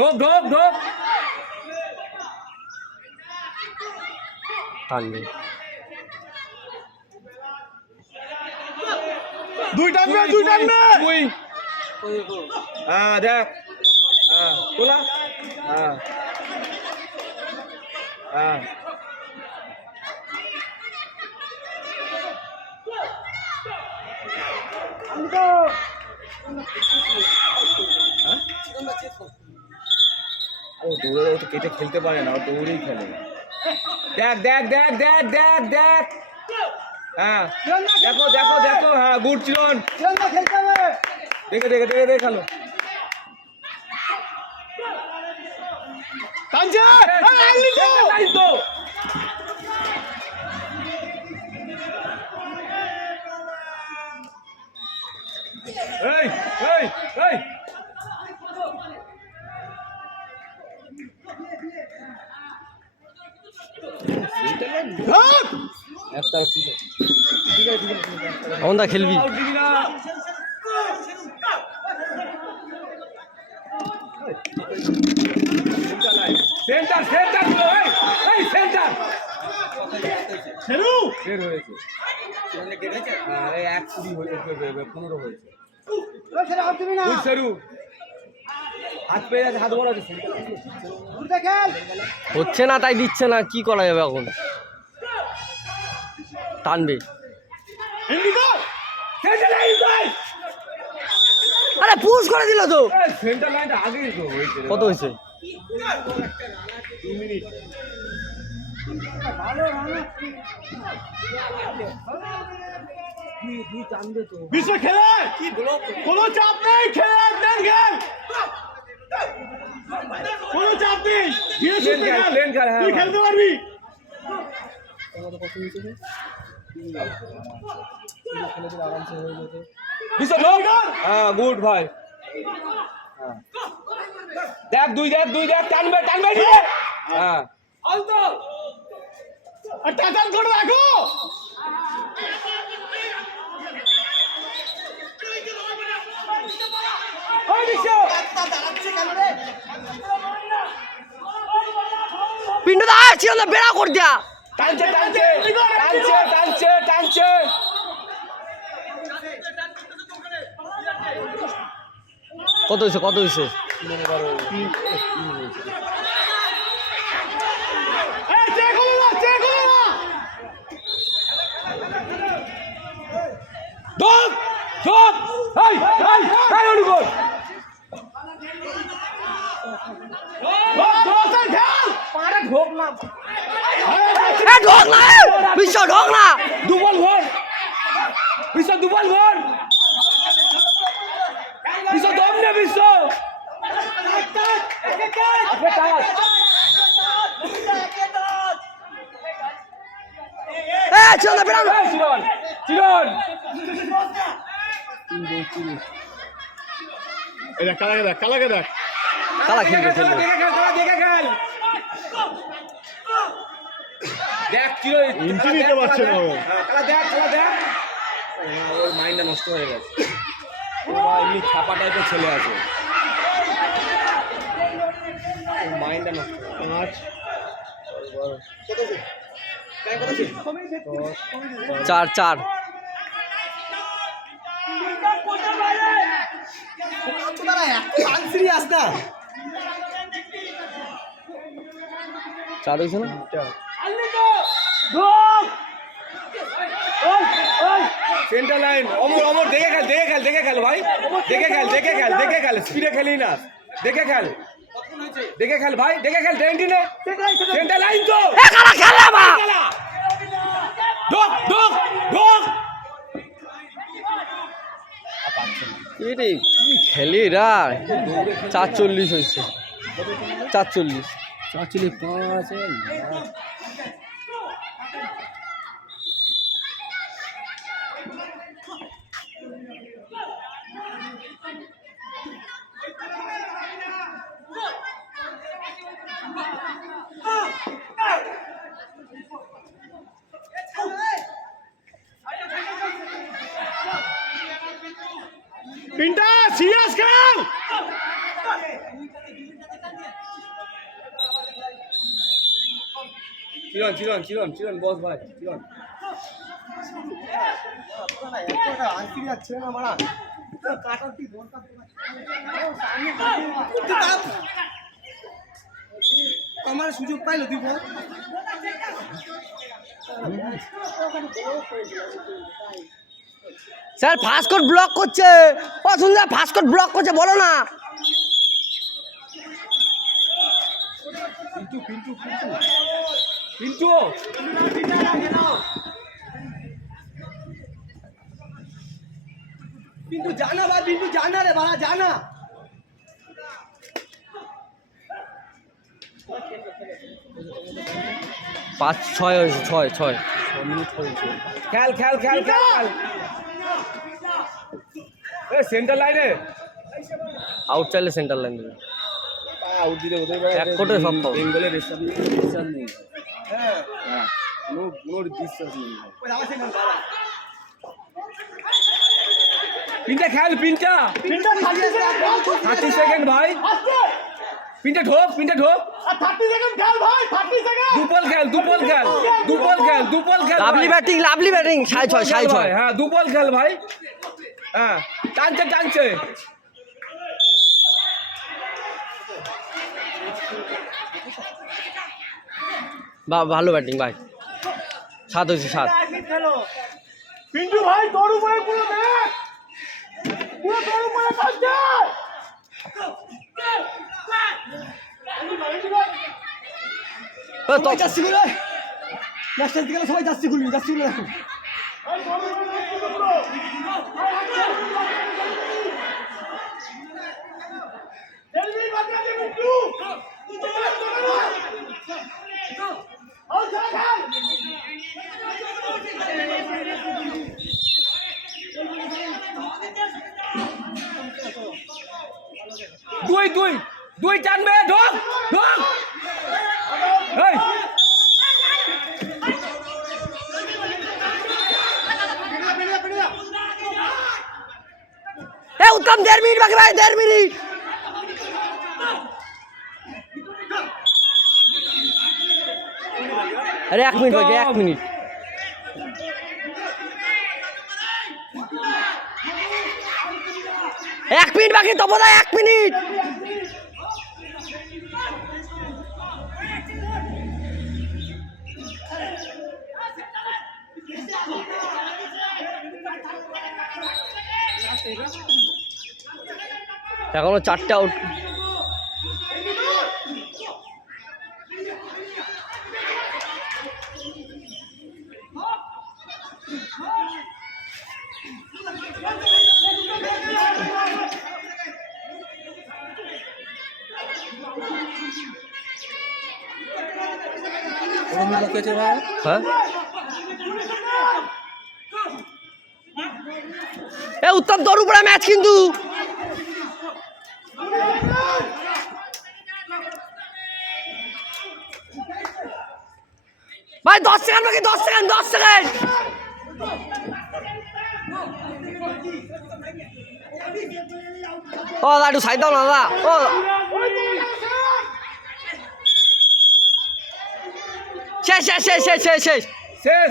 ঢোক ঢোক ঢোক টানবে দুই টানবে হ্যাঁ দেখ হ্যাঁ তোলা হ্যাঁ হ্যাঁ ও দৌড়ে তো কেটে খেলতে পারে না, ও দৌড়েই খেলে। দেখ দেখ দেখ দেখ দেখ দেখ হ্যাঁ দেখো দেখো দেখো হ্যাঁ গুড চিরন দেখে দেখে দেখে দেখে খেলো এই এই এই আমদা খেলবি সেন্টার সেন্টার এই সেন্টার বের হয়েছে এই 1 হয়েছে 15 হয়েছে হাত পেয়ে আছে, হাত বড় আছে হচ্ছে না তাই দিচ্ছে না, কি করা যাবে এখন? টানবে আরে পুশ করে দিল তো। সেন্টার লাইনটা আগেই তো হয়েছে। কত হয়েছে? 2 মিনিট বিশ্ব খেলে কোনো চাপ নেই, খেলে একদম গেল কোনো চাপ নেই, তুই খেলতে পারবি। হ্যাঁ গুড ভাই দেখ দুই দেখ দুই দেখ টানবে টানবে হ্যাঁ টাকার করে রাখো পিন্ডু দা ছিল না বেড়া করে দিয়া টানছে টানছে টানছে টানছে টানছে কত হয়েছে কত হয়েছে? বিশ্ব ঢোক না, দুবল ভর বিশ্ব দুবল ভর বিশ্ব দম নে বিশ্ব চল না বেড়া চিরন চিরন এটা কালাকে দেখ কালাকে দেখ কালা খেলবে খেলবে দেখে খেল দেখ চিরন এন্ট্রি নিতে পারছে না ও কালা দেখ কালা দেখ ওর মাইন্ডটা নষ্ট হয়ে গেছে, ও এমনি ছাপা টাইপের ছেলে আছে, মাইন্ডটা নষ্ট। 4-4 4 হয়েছে না? সেন্টার লাইন অমর অমর দেখে খেল দেখে খেল দেখে খেল ভাই দেখে খেল দেখে খেল দেখে খেল স্পিডে খেলি না, দেখে খেল দেখে খেল ভাই দেখে খেল ডেন্টিনে সেন্টার লাইন তো একালা খেলা বা ঢোক ঢোক ঢোক এরে কি খেলে রা 4:40 হয়েছে 4:40 4:45 পিন্টা সিরিয়াস খেল চিরন বস ভাই চিরন আমার সুযোগ পাইলো তুই বল স্যার ফাস্ট কোড ব্লক করছে ও সুন্দর ফাস্ট কোড ব্লক করছে বলো না পিন্টু पिंटू जाना बात पिंटू जाना रे बाला जाना पाँच छः छः छः मिनट খেল খেল খেল খেল এ সেন্টার লাইনে आउट चले सेंटर लाइन में আউট দিতে হতে এক কোটে সব পাবো। বেঙ্গলের রেশন নেই হ্যাঁ কোনো বিশ্বাস নেই পিন্টা খেল পিন্টা 30 সেকেন্ড ভাই পিন্টা ঢোক 30 সেকেন্ড খেল ভাই 30 সেকেন্ড দুপল খেল लाभली बैटिंग साढ़े छः হ্যাঁ দুপল খেল ভাই হ্যাঁ টানছে ভালো ব্যাটিং ভাই 7 হয়েছে 7 পিন্টু ভাই তোর উপরে পুরো ম্যাচ পুরো তোর উপরে কাজটা তো যাচ্ছি গুলো ম্যাচের দিকে সবাই যাচ্ছি গুলো দেখো জলদি বাকি আছে পিন্টু আউট খেল দুই টানবে ঢোক এই ए उत्तम 1.5 मिनट बाकी भाई 1.5 मिनट अरे 1 मिनट बाकी 1 मिनट एक मिनट बाकी तो बोला 1 मिनट এখনো 4টে আউট হ্যাঁ এ উত্তম তোর উপরে ম্যাচ কিন্তু ভাই 10 সেকেন্ড বাকি 10 সেকেন্ড ও দাদু সাইড দাও না দাদা ও শেষ শেষ